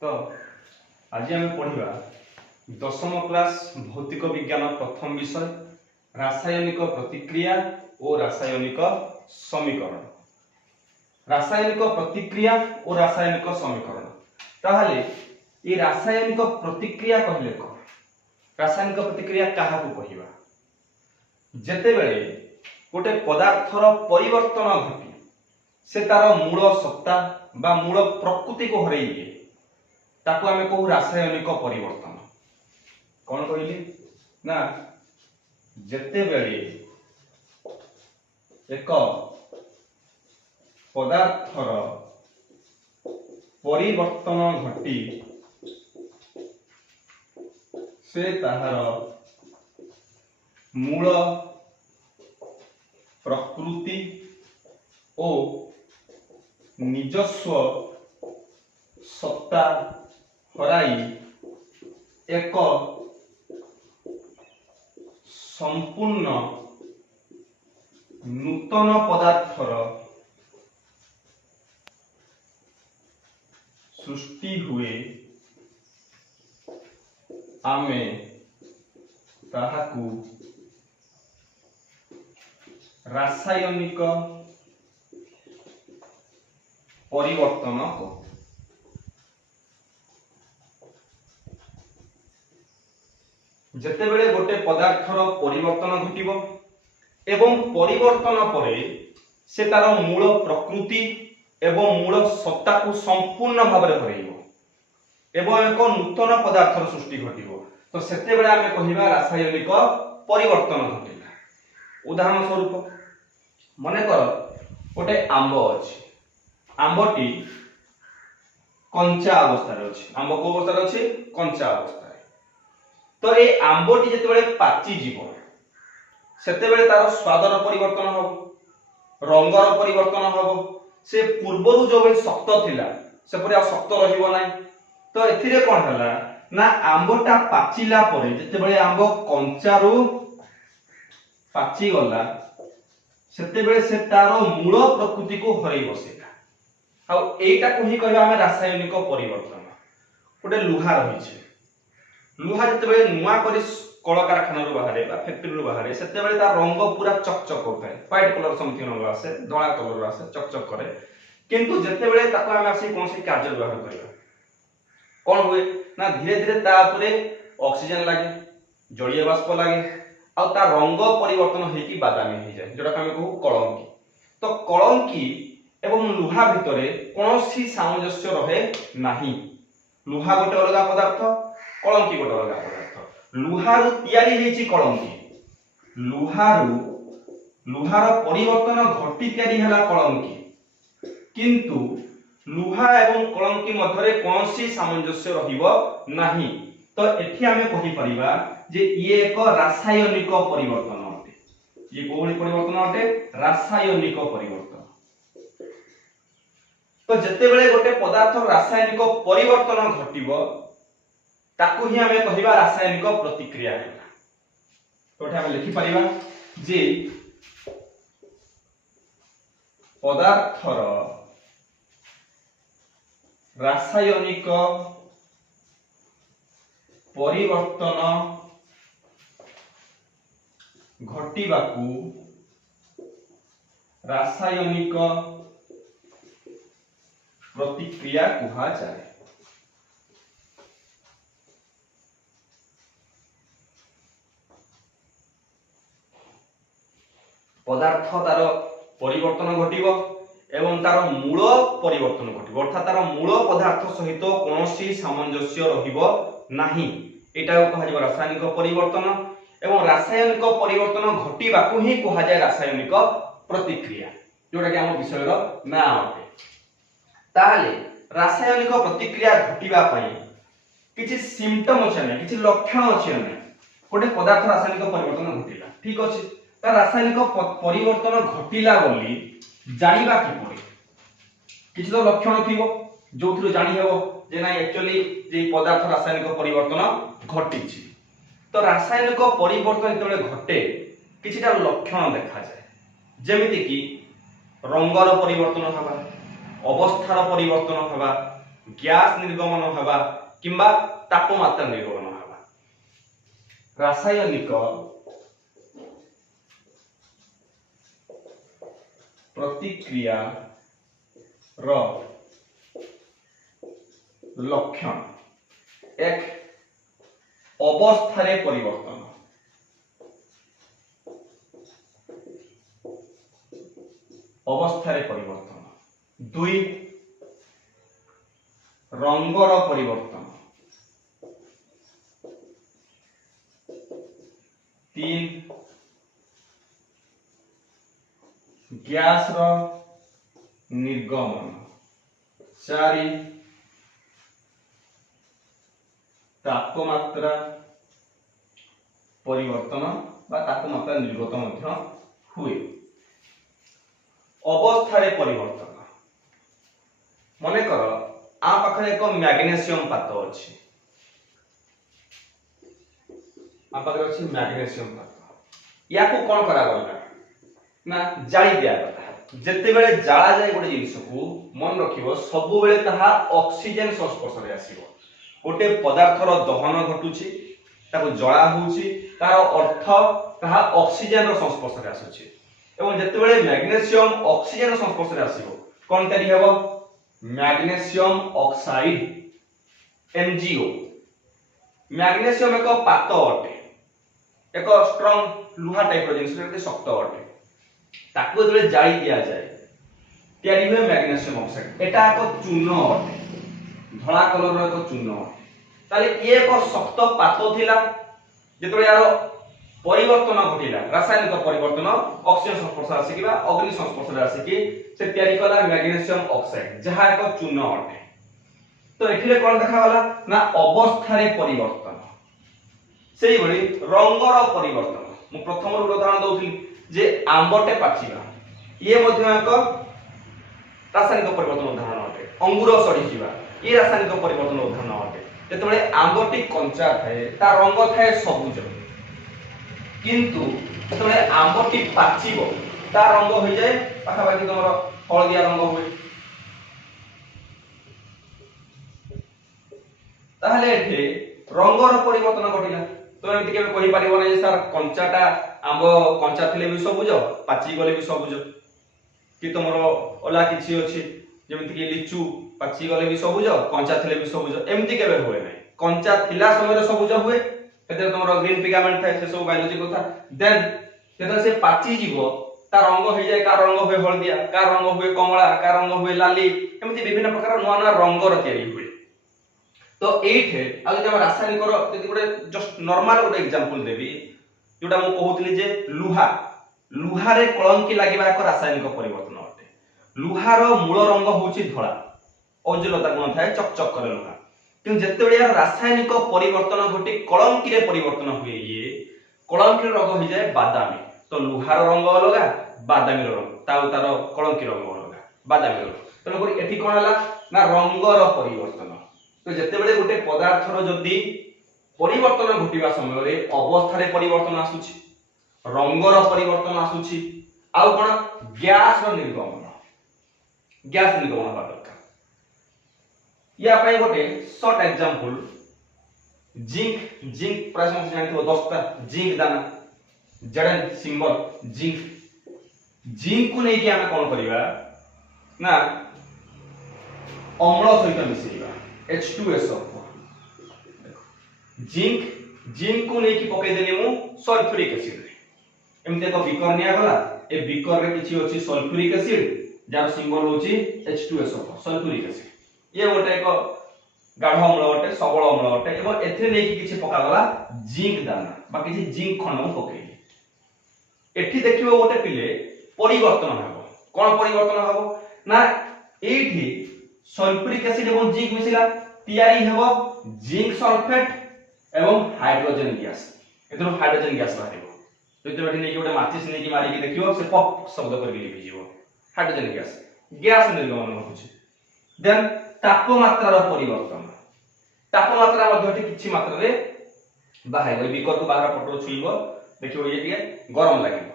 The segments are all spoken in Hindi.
तो आज आम पढ़ा दशम क्लास भौतिक विज्ञान प्रथम विषय रासायनिक प्रतिक्रिया और रासायनिक समीकरण। रासायनिक प्रतिक्रिया और रासायनिक समीकरण ताहले ये रासायनिक प्रतिक्रिया कहले कौन? रासायनिक प्रतिक्रिया क्या कहवा जेते बेले गोटे पदार्थर परिवर्तन घटी से तार मूल सत्ता बा मूल प्रकृति को हरई दिए ताको आमे कहू रासायनिक परिवर्तन। कौन कहली ना जेते बेले एक पदार्थर परिवर्तन घटी से ताहार मूल प्रकृति और निजस्व सत्ता हराई एक संपूर्ण नूतन पदार्थर सृष्टि हुए आमे ताहाकू रासायनिक परिवर्तन को जेते बेले गोटे पदार्थर परिवर्तन घटिबो एवं परिवर्तन परे से तार मूल प्रकृति एवं मूल सत्ता को संपूर्ण भाव में हरइबो एवं एक नूतन पदार्थर सृष्टि घटिबो तो सेते बेले आमे कहिबा रासायनिक परिवर्तन घटिला। उदाहरण स्वरूप मने कर गोटे आंब अछि, आंबटी कंचा अवस्था अछि, आंब को अवस्था अछि? कंचा अवस्था। तो ये आंबटी जेतेबेले पाची जीव सेते बेले तार स्वादर परिवर्तन हबो, रंगर परिवर्तन हबो, से पूर्वरु जो बे शक्त थिला से परे शक्त रहिबो नै। तो एथिरे कोन हला ना आंबटा पाचिला परे जेतेबेले आंब कंचारू पाची गला सेते बेले से तार मूल प्रकृति को हरई बसेला। आ एटा को ही कहबा हम रासायनिक परिवर्तन। गोटे लुहा रही छे, लुहा जेतेबेले नुआ करी कल कारखाना बाहर बा फैक्ट्री बाहर सेते बेले तार रंग पूरा चकचक होता है, व्हाइट कलर समथिंग रंग आसे, धला कलर आसे, चकचक करे। किंतु जेते बेले ताको हम आसी कोनसी कार्य व्यवहार करबा कोन हुए ना धीरे धीरे ता ऊपर ऑक्सीजन लागे, जलीय बाष्प लागे आ ता रंग परिवर्तन हेकी बादामी हो जाए जोटा हम कहू कलंकी। तो कलंकी एवं लुहा भितरे कोनसी सामंजस्य रहे नाही। लुहा गोटे अलग पदार्थ, कलंकी गोटे अलग पदार्थ। लुहारू तैयारी हेची कलंकी, लुहार परिवर्तन घटी तैयारी हला कलंकी, किंतु लुहा एवं कलंकी मध्यरे कोनसी सामंजस्य रहिबो नाही। तो एठी आमे कहि परिबा जे ये एक रासायनिक परिवर्तन अटे। ये कोन परिवर्तन अटे? रासायनिक परिवर्तन। तो जते बेले गोटे पदार्थ रासायनिक परिवर्तन घटिबो ताकू ही हमें कहिबा रासायनिक प्रतिक्रिया है। तो हम लिखि परिबा जे पदार्थर रासायनिक परिवर्तन घटिबाकू रासायनिक प्रतिक्रिया कहा जाए। पदार्थ तार परिवर्तन घटिबो एवं तार मूल परिवर्तन घटिबो अर्थात तार मूल पदार्थ सहित कोनोसी सामंजस्य रहिबो नाही। एटा कहा जाय रासायनिक परिवर्तन एवं रासायनिक परिवर्तन घटिबाकू ही कहा जाय रासायनिक प्रतिक्रिया जोटा कि हम विषय रो ना अटे। ताले रासायनिक प्रतिक्रिया घटिबा पई किछि सिम्पटम अछि नै, किछि लक्षण अछि नै। गोटे पदार्थ रासायनिक परिवर्तन घटिला, ठीक अछि, ता रासायनिक परिवर्तन घटिला बोली जानिबा कि पड़े किछि तो लक्षण थिबो जोथि जानि हेबो जे ना एक्चुअली जे पदार्थ रासायनिक परिवर्तन घटिछि। तो रासायनिक परिवर्तन जेतेबेले घटे किछिटा लक्षण देखा जाए जेमिति कि रंगर परिवर्तन हवा, अवस्थार परिवर्तन हवा, गैस निर्गमन हेबा किंबा तापमात्रा निर्गमन हेबा रासायनिक प्रतिक्रिया रो लक्षण एक अवस्था परिवर्तन दुई रंगर परिवर्तन तीन गैस रो निर्गमन चारि तापमात्रा परिवर्तन बा तापमात्रा निर्गत मध्य हुए अवस्था परिवर्तन मन कर आ पाखरे एक मैग्नेशियम पात अछि आ पाखरे अछि मैग्नेशियम पात या को कोन करा गला ना जाई दिया कथा जत्ते बेले जाला जाय गोटे जिंस को मन रखिबो सब बेले ताहा ऑक्सीजन संस्पर्श रे आसीबो गोटे पदार्थर दहन घटुछि ताको जळा होउछि तार अर्थ ताहा ऑक्सीजन रो संस्पर्श रे आसुछि एवं जत्ते बेले मैग्नेशियम ऑक्सीजन रो संस्पर्श रे आसीबो कोन तरी हेबो मैग्नेशियम ऑक्साइड MgO मैग्नेशियम एक पात अटे एक स्ट्रांग लुहा टाइप रो जिंस रे शक्त अटे ताको जले जाई दिया जाय तयारी हुए मैग्नेशियम ऑक्साइड एटा एक चूर्ण अटे धळा कलर रो एक चूर्ण ताले ए एक शक्त पात थिला जेतले यार परिवर्तन घटिला रासायनिक परिवर्तन ऑक्सीजन संस्पर्श आसिकिबा अग्नि संस्पर्श रे आसिकि से तयारी कला मैग्नेशियम ऑक्साइड जहा एक चूर्ण अटे तो एथिले कोन देखा वाला ना अवस्था रे परिवर्तन सेही भली रंगर परिवर्तन मु प्रथम रो उदाहरण दउथि जे आंबटे पाचिबा ये मध्य एक रासायनिक परिवर्तन उदाहरण अटे अंगूर सड़ी जिबा ये रासायनिक परिवर्तन उदाहरण अटे जेतबेले आंबटी कंचा थाए ता रंग थाए सबुज किंतु जेतबेले आंबटी पाचिबो ता रंग होई जाय पाखा पाखी तमरो हळदिया रंग होय ताहले एठे रंगर परिवर्तन घटिला तो एमति केबे कहि परिबो नै सर कंचाटा आंब कंचा थिले भी सबुज पाची गले भी सबुज कि तमरो ओला किछि अछि जेमति कि लिचू पाची गले भी सबुज कंचा थिले भी सबुज एमति केबे होय नै कंचा थिला समय सबुज हुए एते तमरो ग्रीन पिगमेंट थाए से सब बायोलॉजी कथा देन जेते से पाची जीवो ता रंग होई जाय का रंग होय हळदिया का रंग होय कमला का रंग होय लाली एमति विभिन्न प्रकार नुवा नुवा रंगर तयारी हुए तो एठे आ जे रासायनिक रो जति गोटे जस्ट नॉर्मल गोटे एग्जांपल देबी जोटा मु कहउतली जे लुहा रे कलंकी लागिबा एक रासायनिक परिवर्तन अटे लुहार मूल रंग होउची धळा औज्ज्वलता गुण थाए चकचक करे लुहा कि जत्ते बेले रासायनिक परिवर्तन घटी कलंकी रे परिवर्तन हुए ये कलंकी रंग हो जाए बादामी तो लुहार रंग अलगा बादामी रंग ताउ तार कलंकी रंग अलगा बादामी रंग तनो करी एठी कोन हला ना रंगर परिवर्तन तो जत्ते बेले गोटे पदार्थर जदी परिवर्तन घटिबा समय रे अवस्था रे परिवर्तन आसुची रंगर परिवर्तन आसुची आउ कोन गैस रो निर्गमन बा दरकार या पय गोटे शॉर्ट एग्जांपल जिंक प्राय समझ जानथिबो 10टा जिंक दाना जड़न सिंबल जिंक को नहीं कि हमें कौन करिबा ना अम्ल सहित मिसेइबा H2SO जिंक को नहीं कि पके देली मु सल्फ्यूरिक एसिड रे एमते को बिकर निया गला ए बिकर रे किछि अछि सल्फ्यूरिक एसिड जार सिंबल होछि H2SO सल्फ्यूरिक एसिड ये गोटे को गाढ़ अम्ल अटे सबल अम्ल अटे एवं एथे नहीं कि किछि पका गला जिंक दाना बा किछि जिंक खंड पकेली एठी देखिबो गोटे पिले परिवर्तन हबो कोन परिवर्तन हबो ना एठी सल्फ्यूरिक एसिड एवं जिंक मिसिला तयारी हेबो जिंक सल्फेट एवं हाइड्रोजन गैस एतरो हाइड्रोजन गैस बाहिबो जते बाटी नै गोटे माचिस नै कि मारी कि देखियो से पप शब्द करके लिखि जीवो हाइड्रोजन गैस निर्गमन होछि देन तापमात्रा रो परिवर्तन तापमात्रा मध्ये किछि मात्रा रे बाहाइबो बिकर को बाहर पटो छुइबो देखियो ये टिके गरम लागिबो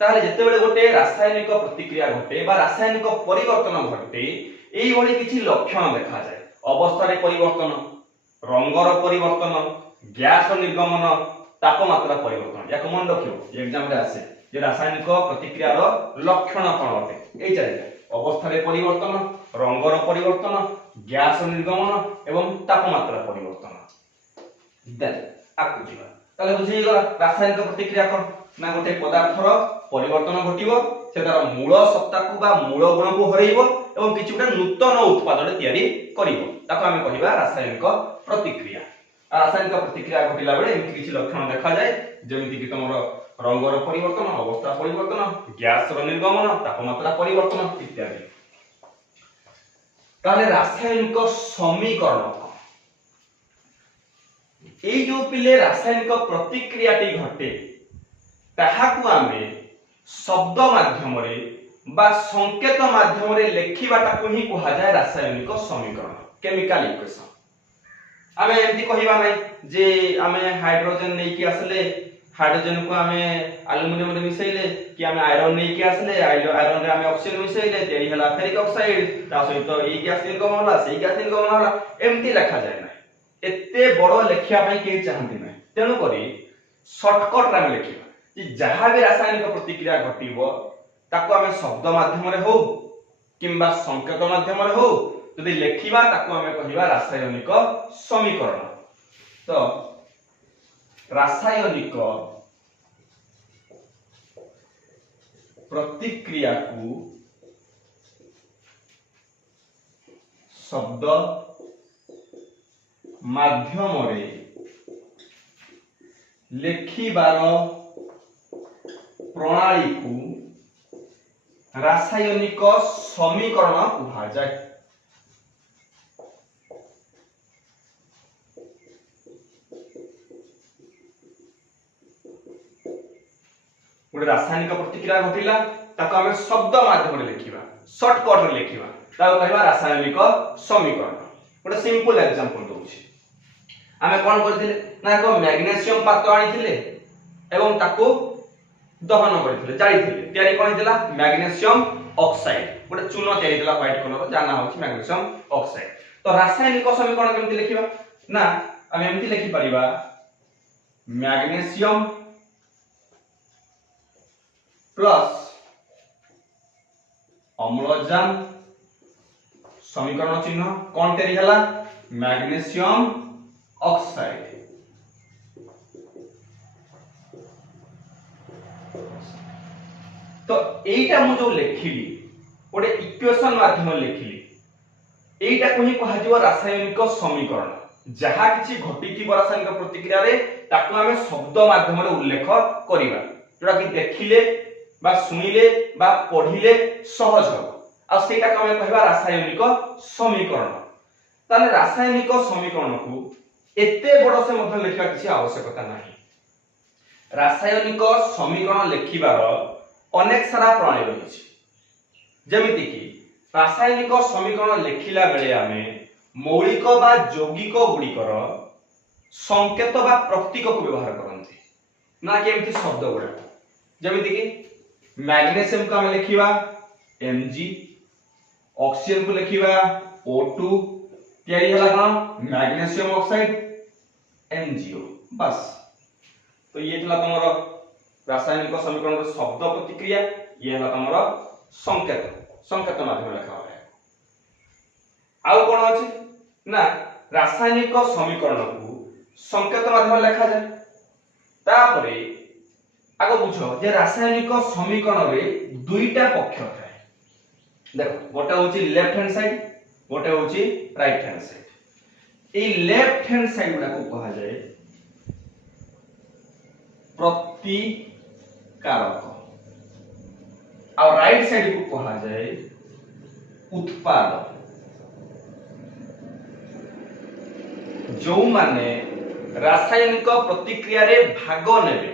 ताले जते बेले गोटे रासायनिक प्रतिक्रिया घटे बा रासायनिक परिवर्तन घटे एई भली किछि लक्षण देखा जाय अवस्था परिवर्तन, रंगर परिवर्तन, गैस निर्गमन, तापमात्रा परिवर्तन। या मन रखियो एग्जाम रे आसे जे रासायनिक प्रतिक्रिया लक्षण कौन अटे ए चारिटा अवस्था परिवर्तन, रंगर परिवर्तन, गैस निर्गमन एवं तापमात्रा परिवर्तन। देन आकु जीवा ताले बुझी गला रासायनिक प्रतिक्रिया कोन ना गोटे पदार्थर परिवर्तन घटिबो से तार मूल सत्ता को बा मूल गुण को हरइबो एवं किछि गोटे नूतन उत्पादन तयारी करिवो ताको आमे कहिबा रासायनिक प्रतिक्रिया। रासायनिक प्रतिक्रिया घटिला बेले एमि किछि लक्षण देखा जाय जेमिति कि तमरो रंगर परिवर्तन, अवस्था परिवर्तन, गैस निर्गमन, तापमात्रा परिवर्तन इत्यादि। ताले रासायनिक समीकरण एई जो पिले रासायनिक प्रतिक्रियाटी घटे ताहाकु आमे शब्द माध्यम रे बा संकेत माध्यम रे लेखिबाटा को ही कहा जाय रासायनिक समीकरण, केमिकल इक्वेशन। आमे एंती कहिबा नै जे आमे हाइड्रोजन नै कि आसले हाइड्रोजन को आमे एल्युमिनियम रे मिसैले कि आमे आयरन नै कि आसले आयरन रे आमे ऑक्सीजन मिसैले तेरी हला फेरिक ऑक्साइड ता सहित ए गैस निर्गमन होला से गैस निर्गमन होला एमती लिखा जाय नै। एते बड़ लेखिया पई के चाहंती नै, तेनु करी शॉर्टकट रे लेखिबा कि जहा भी रासायनिक प्रतिक्रिया घटिबो ताको आमे शब्द माध्यम रे हो किंबा संकेत माध्यम रे हो यदि लेखिबा ताको आमे कहिबा रासायनिक समीकरण। तो रासायनिक प्रतिक्रिया को शब्द माध्यम रे लेखिबार प्रणाली को रासायनिक समीकरण कहा जाए। गोटे रासायनिक प्रतिक्रिया घटिला ताको हमें शब्द माध्यम रे लेखिबा, शॉर्टकट रे लेखिबा ताको कहबा रासायनिक समीकरण। गोटे सिंपल एग्जांपल दोछि। आमे कोन करथिले ना एको मैग्नीशियम पात्र आनिथिले एवं ताको दहन करथिले जाळिथिले तयारी कोन हितला मैग्नीशियम ऑक्साइड, गोटे चूना तयारी हितला व्हाइट कलर जाना होछि मैग्नीशियम ऑक्साइड। तो रासायनिक समीकरण केमति लिखिबा ना आमे एमति लिखि परिबा मैग्नीशियम प्लस अम्लजान समीकरण चिन्ह कोन तयारी हला मैग्नीशियम ऑक्साइड। तो एटा मु जो लेखिली गोटे इक्वेशन माध्यम लेखिली एटा को ही कहा जिवो रासायनिक समीकरण। जहा किछि घटिति रासायनिक प्रतिक्रिया रे ताको हमें शब्द माध्यम रे उल्लेख करिबा जोटा कि देखिले बा सुनिले बा पढिले सहज हो आ सेटा को हमें कहबा रासायनिक समीकरण। ताले रासायनिक समीकरण को एते बड़ से मध्य लिखा किछि आवश्यकता नाही। रासायनिक समीकरण लेखिबार अनेक सारा प्रणाली रहिछि जेमिति कि रासायनिक समीकरण लेखिला बेले आमे मौलिक बा यौगिक गुडिकर संकेत बा प्रतीक को व्यवहार करंती ना कि एमति शब्द गुडा जेमिति कि मैग्नीशियम को आमे लेखिबा Mg, ऑक्सीजन को लेखिबा O2 तयारी हला कोन मैग्नीशियम ऑक्साइड MgO बस। तो ये थला तमरो रासायनिक समीकरण शब्द प्रतिक्रिया, ये हला तमरो संकेत माध्यम लिखा है। आउ कोन अछि ना रासायनिक समीकरण को संकेत माध्यम लिखा जाय। तापरे आगो बुझो जे रासायनिक समीकरण रे दुईटा पक्ष थाए। देखो गोटे होची लेफ्ट हैंड साइड गोटे होची राइट हैंड साइड। ए लेफ्ट हैंड साइड गुडा को कहा जाय प्रतिकारक और राइट साइड को कहा जाए उत्पाद। जो माने रासायनिक प्रतिक्रिया रे भाग नेबे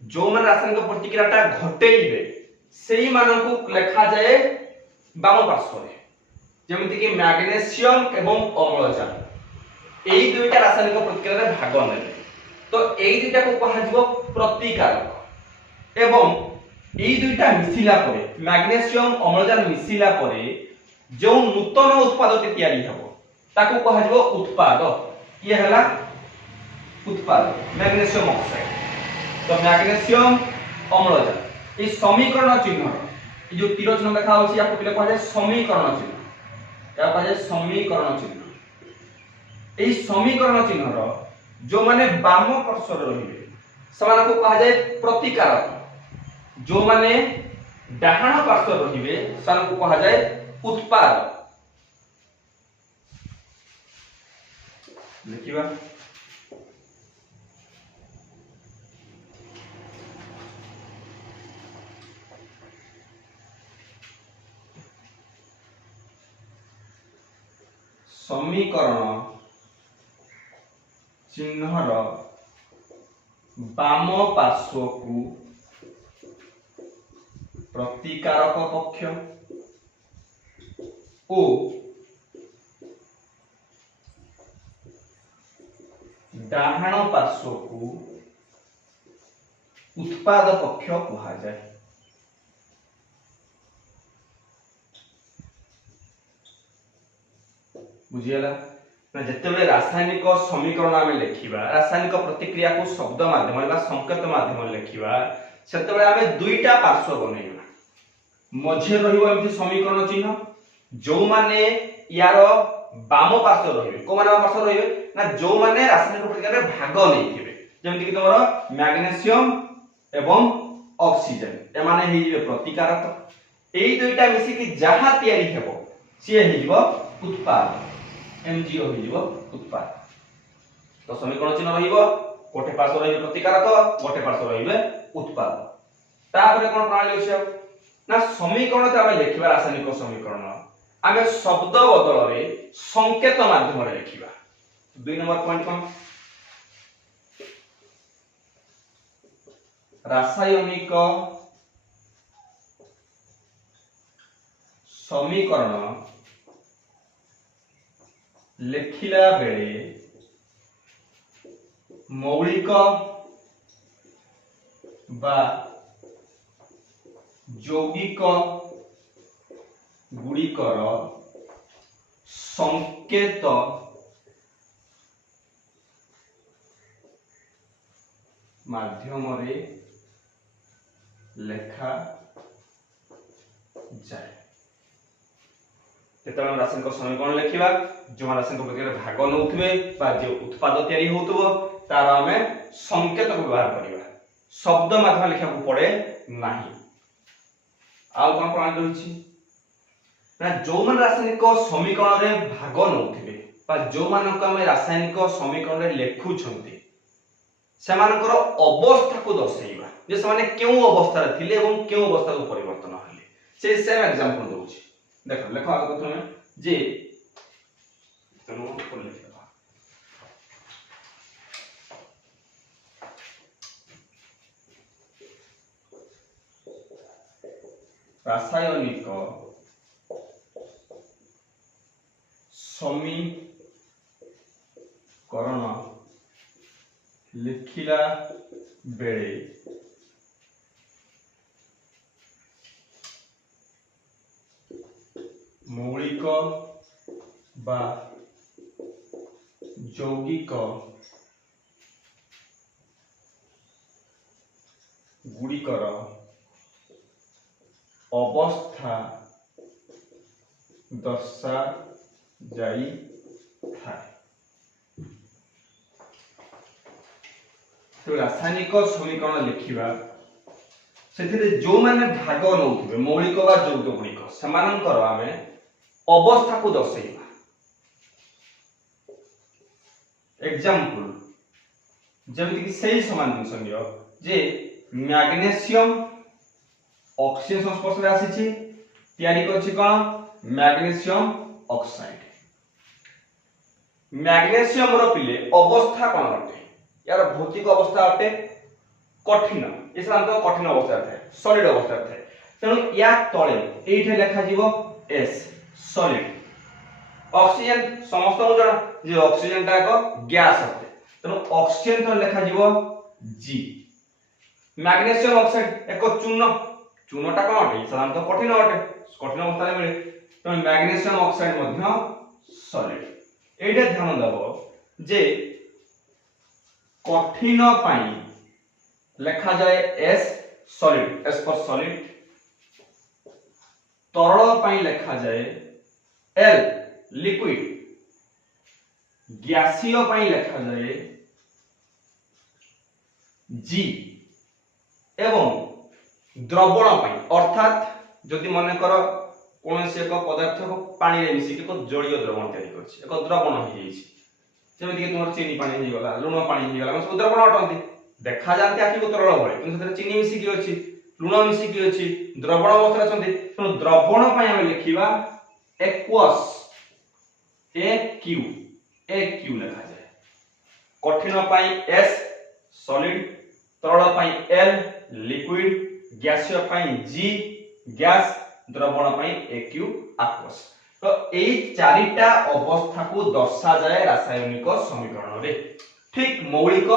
जो माने रासायनिक प्रतिक्रियाटा घटेइबे सेही मानकु लेखा जाए बाम पार्श्व रे जेमिति कि मैग्नीशियम एवं अम्लजान एई दुईटा रासायनिक प्रतिक्रिया रे भाग नेबे। तो एई दुईटा को कहा जिवो प्रतिकारक एवं एई दुईटा मिसिला परे मैग्नीशियम अम्लजान मिसिला परे जो नूतन उत्पादटी तयारी हबो ताकू कहा जिवो उत्पाद। ये हला उत्पाद मैग्नीशियम ऑक्साइड। तो मैग्नीशियम अम्लजान ये समीकरण चिन्ह ये जो तीर चिन्ह देखा होछि या पहिले कहा जाय समीकरण चिन्ह या कहा जाय समीकरण चिन्ह। एई समीकरण चिन्ह रो जो माने वाम पार्श्व रहिबे समान को कहा जाय प्रतिकारक। जो माने डाहाण पार्श्व रहिबे समान को कहा जाय उत्पाद। लिखिबा समीकरण चिन्हर वाम पार्श्व को प्रतिकारक पक्ष ओ डाहाण पार्श्व को उत्पाद पक्ष कहा जाए। बुझियला ना जते बेले रासायनिक समीकरण आमे लेखिबा रासायनिक प्रतिक्रिया को शब्द माध्यम बा संकेत माध्यम लेखिबा सेते बेले आमे दुईटा पार्श्व बनेइबा मझे रहिबो एमति समीकरण चिन्ह जो माने यार वाम पार्श्व रहिबे को माने वाम पार्श्व रहिबे ना जो माने रासायनिक प्रतिक्रिया रे भाग नैथिबे जेमति कि तमरो मैग्नीशियम एवं ऑक्सीजन ए माने हेइबे प्रतिकारक। एई दुईटा मिसी कि जहा तयारी हेबो से हेइबो उत्पाद एमजीओ हेइबो उत्पाद। तो समीकरण चिन्ह रहिबो गोटे पार्श्व रहिबे प्रतिकारक गोटे पार्श्व रहिबे उत्पाद। तापरे कोन प्रणाली अछि ना समीकरण त आमे लिखिबा रासायनिक समीकरण आमे शब्द बदल रे संकेत माध्यम रे लिखिबा। 2 नंबर पॉइंट कोन रासायनिक समीकरण लिखिला बेले मौलिक बा यौगिक गुड़िकर संकेत माध्यम रे लेखा जाए। तेतବେଳେ रासायनिक समीकरण लिखिबा जो रासायनिक प्रतिक्रिया भाग नउथबे बा जे उत्पाद तयारी होतबो तार हमें संकेत को व्यवहार करिबा शब्द माध्यम लिखा को पड़े नाही। आ कोन प्रणाली रहिछि ना जो मन रासायनिक समीकरण रे भाग नउथबे बा जो मान को हम रासायनिक समीकरण रे लेखु छथि सेमानकर अवस्था को दर्शाइबा जे से माने केउ अवस्था रे थिले एवं केउ अवस्था को परिवर्तन हले से सेम एग्जांपल दोछि। देखो लेखो आगे प्रथमे जे तनो को लिखबा रासायनिक समीकरण लिखिला बेले मौलिक बा यौगिक गुड़िकर अवस्था दर्शा जाई थाए। तो रासायनिक समीकरण लिखिबा सेथिरे जो माने भाग नउथबे मौलिक बा यौगिक गुड़िक समानंकर आमे अवस्था को दर्शाइबा। एग्जांपल जेमिति कि सेही समान जिंस नियो जे मैग्नीशियम ऑक्सीजन संस्पर्श रे आसीछि तयारी करछि कोन मैग्नीशियम ऑक्साइड। मैग्नीशियम रो पिले अवस्था कोन अटे यार भौतिक अवस्था अटे कठिन ए साधारणतः कठिन अवस्था थाए सॉलिड अवस्था थाए तेणु या तळे एठे लेखा जीवो एस सॉलिड। ऑक्सीजन समस्त जण जे ऑक्सीजन ता एक गैस अटे तेणु ऑक्सीजन तो लेखा जीवो जी। मैग्नीशियम ऑक्साइड एक चूर्ण चूर्णटा कोन अटे साधारणतः कठिन अटे कठिन अवस्था रे मिले तेणु मैग्नीशियम ऑक्साइड मध्य सॉलिड। एटा ध्यान देव जे कठिन पाई लिखा जाए S solid, S for solid. तरल पाई लिखा जाए एल लिक्विड। गैसीय पाई लिखा जाए जी। एवं द्रवण पाई अर्थात जदि मन कर कौन से एक पदार्थ को पानी रे मिसी के जलीय द्रवण तैयारी करछि, एक द्रवण हो जाइछि, जेमिति कि तुमर चीनी पानी हो गला, लूण पानी हो गला, हम सब द्रवण अटंती। देखा जाते आखि को तरल भले, किंतु सेते चीनी मिसी की अछि, लूण मिसी की अछि, द्रवण अवस्था अछंती। तो द्रवण पाई हम लिखिबा एक्वस, ए क्यू लिखा जाए। कठिन पाई एस सॉलिड, तरल पाई एल लिक्विड, गैसीय पाई जी गैस, द्रवण पाई एक्यू एक्वस। तो एई चारिटा अवस्था को दर्शा जाए रासायनिक समीकरण रे। ठीक मौलिक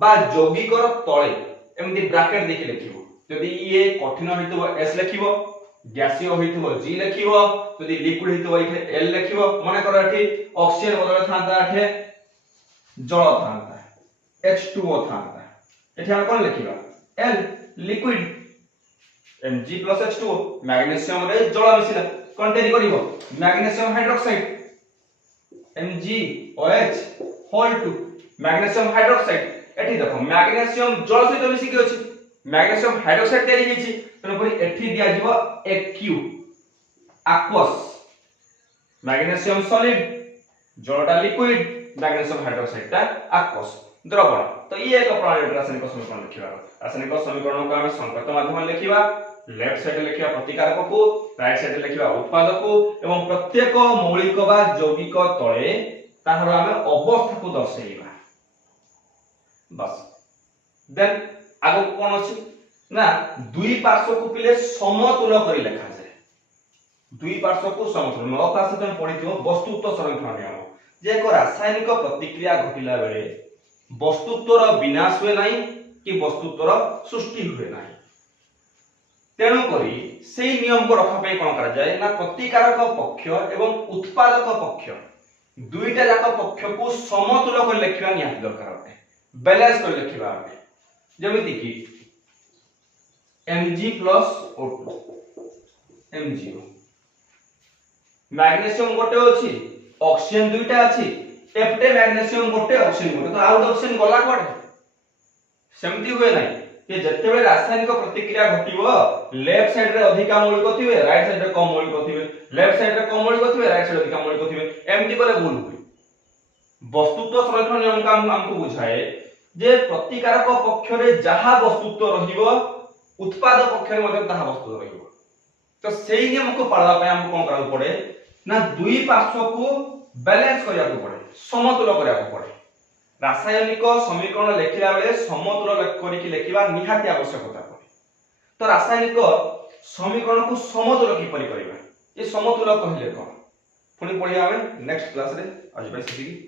बा यौगिक तळे एमती ब्रैकेट देखि लिखिबो। यदि ये कठिन होइतबो एस लिखिबो, गैसीय होइतबो जी लिखिबो, यदि लिक्विड होइतबो इथे एल लिखिबो। माने कर एठी ऑक्सीजन बदले थांता एठे जल थांता, H2O थांता। एठी हम कोन लिखिबा एल लिक्विड, Mg+H2O। मैग्नीशियम रे जल मिसिला कोन तैयारी करिवो magnesium hydroxide, MgOH2 magnesium hydroxide. एठी देखो मैग्नीशियम जल सहित मिसि के अछि, मैग्नीशियम हाइड्रोक्साइड तैयारी हिची। तने परि एठी दिया जिवो AQ एक्वस, मैग्नीशियम सॉलिड, जलटा लिक्विड, मैग्नीशियम हाइड्रोक्साइड ता एक्वस द्रवण। तो ये एक प्रणाली रासायनिक समीकरण लिखिबा। रासायनिक समीकरण को हम संकेत माध्यम लिखिबा। लेफ्ट साइड लिखिबा प्रतिकारक को, राइट साइड लिखिबा उत्पादक को, एवं प्रत्येक मौलिक बा यौगिक तळे ताहर हम अवस्था को दर्शाइबा बस। देन आगो कोन अछि ना दुई पार्श्व को पिले समतुल करी लिखा जाय। दुई पार्श्व को समतुल न पार्श्व तम पढिथियो वस्तुत्व संरक्षण नियम, जे एक रासायनिक प्रतिक्रिया घटिला बेले वस्तुत्वर विनाश हुए नाही कि वस्तुत्वर सृष्टि हुए नाही। तेणु करी सेही नियम को रखा पे कोन करा जाय ना प्रतिकारक पक्ष एवं उत्पादक पक्ष दुईटा जाक पक्ष को समतुल कर लिखिबा निहाती दरकार होते, बैलेंस कर लिखिबा होते। जेमिति कि Mg+O2 MgO, मैग्नीशियम गोटे अछि, ऑक्सीजन दुईटा अछि, एपटे मैग्नीशियम गोटे ऑक्सीजन गोटे, तो आउट ऑक्सीजन गला कोडे सेमति हुए नाही कि जतेबे रासायनिक प्रतिक्रिया घटिबो लेफ्ट साइड रे अधिक मौलिक थिबे, राइट साइड रे कम मौलिक थिबे, लेफ्ट साइड रे कम मौलिक थिबे, राइट साइड रे अधिक मौलिक थिबे, एमति करे भूल हुए। वस्तुत्व संरक्षण नियम का हमको बुझाए जे प्रतिकारक पक्ष रे जहा वस्तुत्व रहिबो उत्पादक पक्ष रे मध्ये ताहा वस्तुत्व रहिबो। तो सेही नियम को पाळवा पय हमको कोन करा पड़े ना दुई पार्श्व को बैलेंस करिया को पड़े, समतुल करिया को पड़े। रासायनिक समीकरण लिखिला बेले समतुल करिकि लिखिबा निहाती आवश्यकता पड़े। तो रासायनिक समीकरण को समतुल किपरि करिबा, ये समतुल कहिले कोन पुनी पढिया हम नेक्स्ट क्लास रे। आज बाय सिखी।